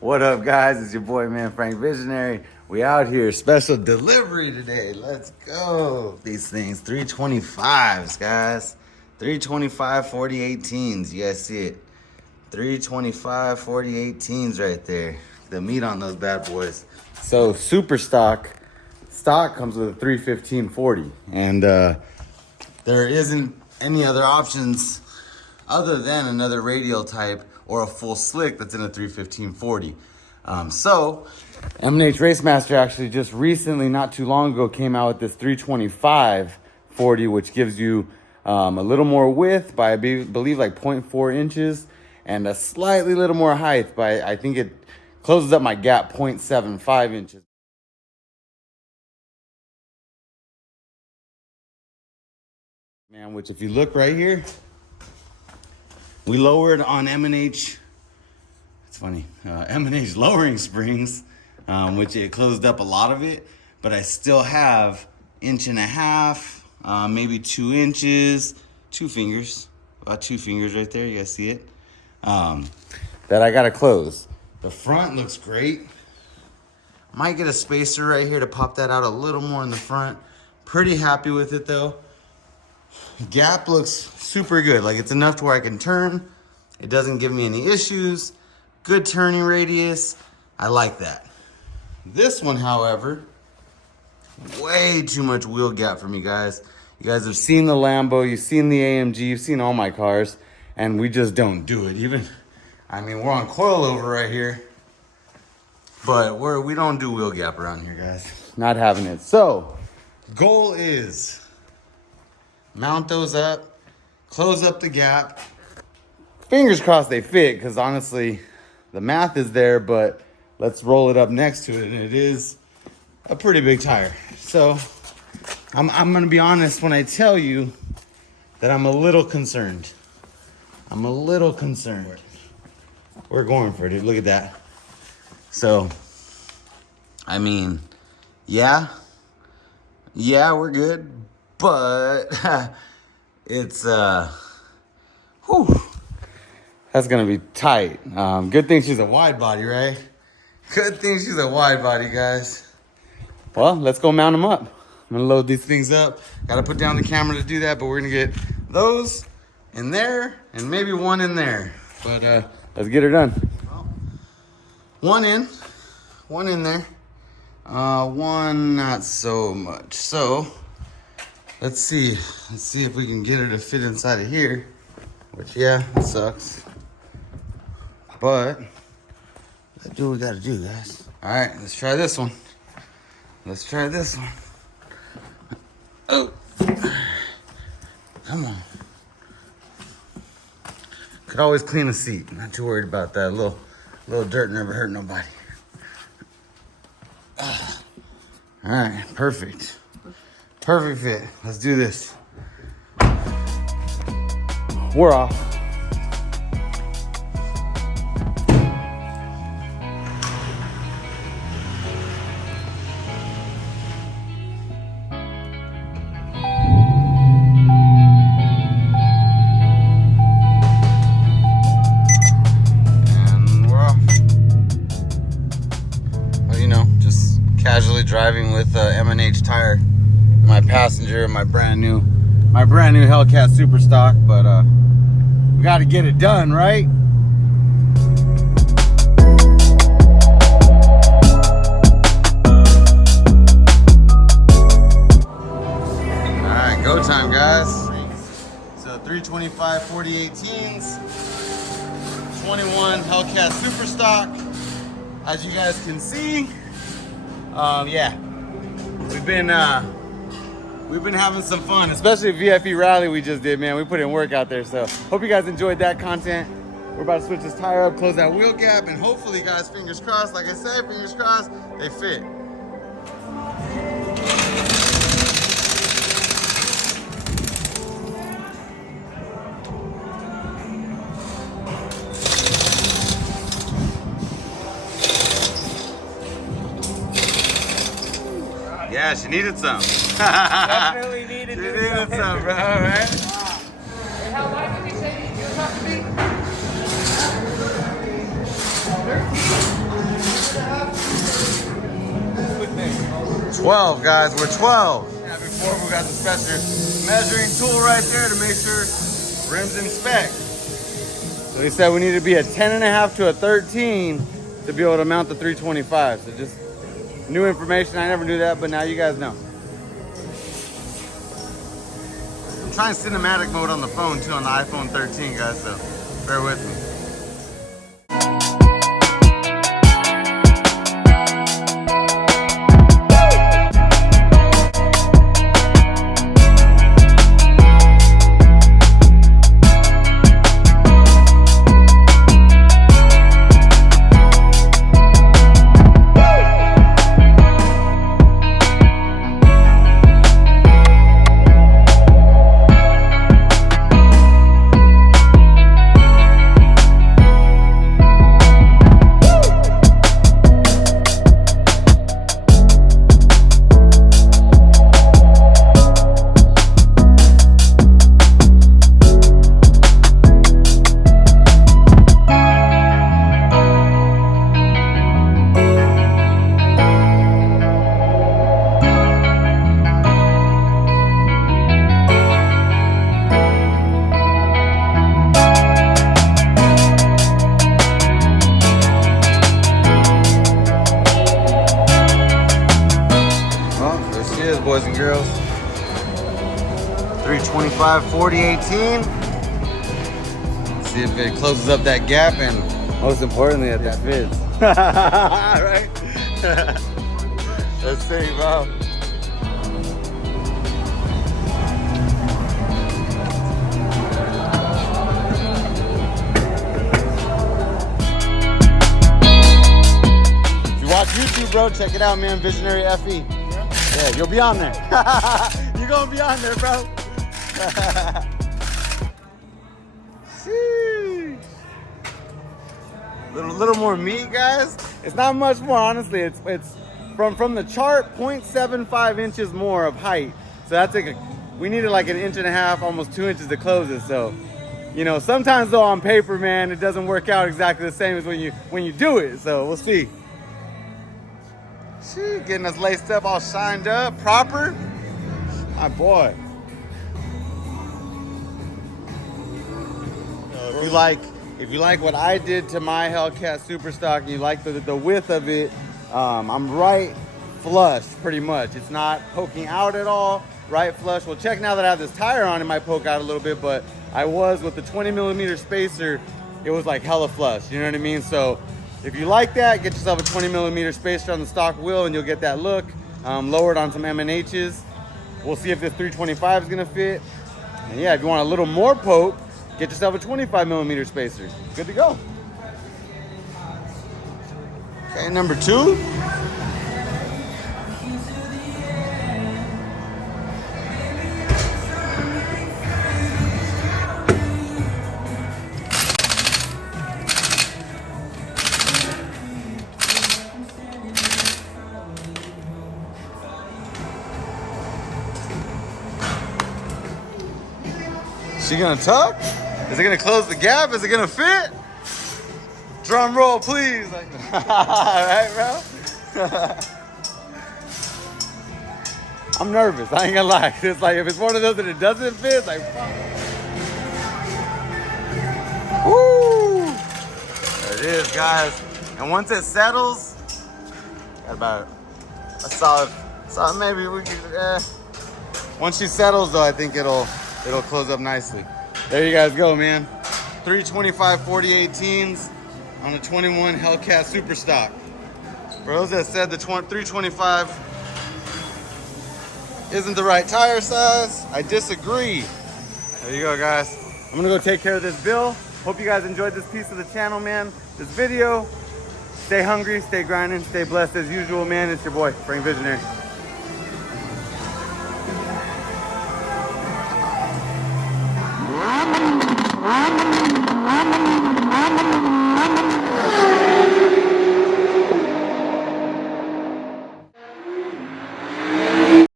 What up, guys? It's your boy, man, Frank Visionary. We out here, special delivery today. Let's go. These things, 325s, guys. 325 4018s. You guys see it? 325 4018s right there. The meat on those bad boys. So SuperStock stock comes with a 315/40, and there isn't any other options other than another radial type or a full slick that's in a 315/40. So M&H RaceMaster actually just recently, not too long ago, came out with this 325/40, which gives you a little more width by, I believe, like 0.4 inches and a slightly little more height by, I think it closes up my gap 0.75 inches. Man, which if you look right here, we lowered on M&H. It's funny, M&H lowering springs, which it closed up a lot of it, but I still have 1.5 inches, maybe 2 inches, 2 fingers, about 2 fingers right there. You guys see it? That I gotta close. The front looks great. Might get a spacer right here to pop that out a little more in the front. Pretty happy with it though. Gap looks super good. Like, it's enough to where I can turn. It doesn't give me any issues. Good turning radius. I like that. This one, however, way too much wheel gap for me, guys. You guys have seen the Lambo, you've seen the AMG, you've seen all my cars, and we just don't do it. Even, I mean, we're on coilover right here, but we don't do wheel gap around here, guys. Not having it. So, goal is mount those up, close up the gap. Fingers crossed they fit, because honestly, the math is there, but let's roll it up next to it, and it is a pretty big tire. So I'm gonna be honest when I tell you that I'm a little concerned. I'm a little concerned. We're going for it, dude. Look at that. So, I mean, yeah, we're good, but it's whew, that's gonna be tight. Good thing she's a wide body, right? Good thing she's a wide body, guys. Well, let's go mount them up. I'm gonna load these things up. Gotta put down the camera to do that, but we're gonna get those in there and maybe one in there. But let's get her done. Well, one in there. One not so much. So let's see if we can get her to fit inside of here. Which, yeah, it sucks. But let's do what we gotta do, guys. All right, let's try this one. Let's try this one. Oh, come on. Could always clean a seat. Not too worried about that. A little dirt never hurt nobody. All right, perfect. Perfect fit. Let's do this. We're off. Casually driving with M&H tire, my passenger, my brand new HellCat SuperStock, but we got to get it done, right? All right, go time, guys. So 325 4018s, 21 HellCat SuperStock. As you guys can see, yeah, we've been having some fun, especially VFE rally we just did, man. We put in work out there, so hope you guys enjoyed that content. We're about to switch this tire up, close that wheel gap, and hopefully, guys, fingers crossed, like I said, fingers crossed, they fit. Yeah, she needed some. Definitely needed some, bro, right? Hey, how light did you say you talked to me? 12, guys, we're 12. Yeah, before we got the special measuring tool right there to make sure rims in spec. So he said we need to be a 10.5 to a 13 to be able to mount the 325. So just new information. I never knew that, but now you guys know. I'm trying cinematic mode on the phone too on the iPhone 13, guys, so bear with me. Boys and girls, 325 4018. See if it closes up that gap, and most importantly, that fits. Right? Let's see, bro. If you watch YouTube, bro, check it out, man. Visionary FE. Yeah, you'll be on there. You're gonna be on there, bro. little more meat, guys. It's not much more, honestly. It's from the chart 0.75 inches more of height. So that's like we needed like 1.5 inches, almost 2 inches to close it. So, you know, sometimes though on paper, man, it doesn't work out exactly the same as when you do it. So we'll see. Getting us laced up, all shined up, proper. My boy. If you like what I did to my HellCat SuperStock, and you like the width of it, I'm right flush pretty much. It's not poking out at all, right flush. Well, check now that I have this tire on, it might poke out a little bit, but I was with the 20mm spacer, it was like hella flush, you know what I mean? So if you like that, get yourself a 20mm spacer on the stock wheel and you'll get that look. Lower it on some M&H's. We'll see if this 325 is gonna fit. And yeah, if you want a little more poke, get yourself a 25mm spacer. Good to go. Okay, number 2. She gonna tuck? Is it gonna close the gap? Is it gonna fit? Drum roll, please. All right, bro. I'm nervous. I ain't gonna lie. It's like if it's one of those that it doesn't fit, it's like, fuck. Woo! There it is, guys. And once it settles, got about a solid maybe we can. Once she settles, though, I think it'll close up nicely. There you guys go, man. 325 4018s on a 21 HellCat SuperStock. For those that said the 325 isn't the right tire size, I disagree. There you go, guys. I'm gonna go take care of this bill. Hope you guys enjoyed this piece of the channel, man. This video. Stay hungry, stay grinding, stay blessed as usual, man. It's your boy, Frank Visionary. I'm